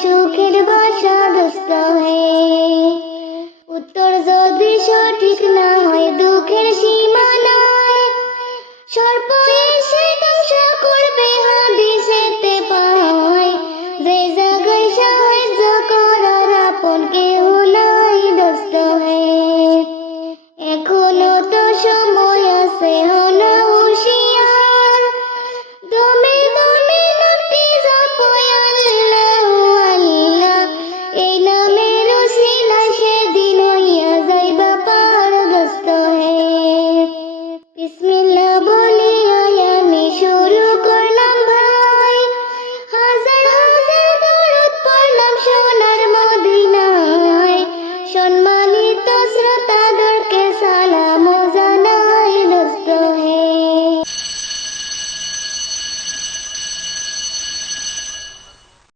সুখের বাসা দোস্ত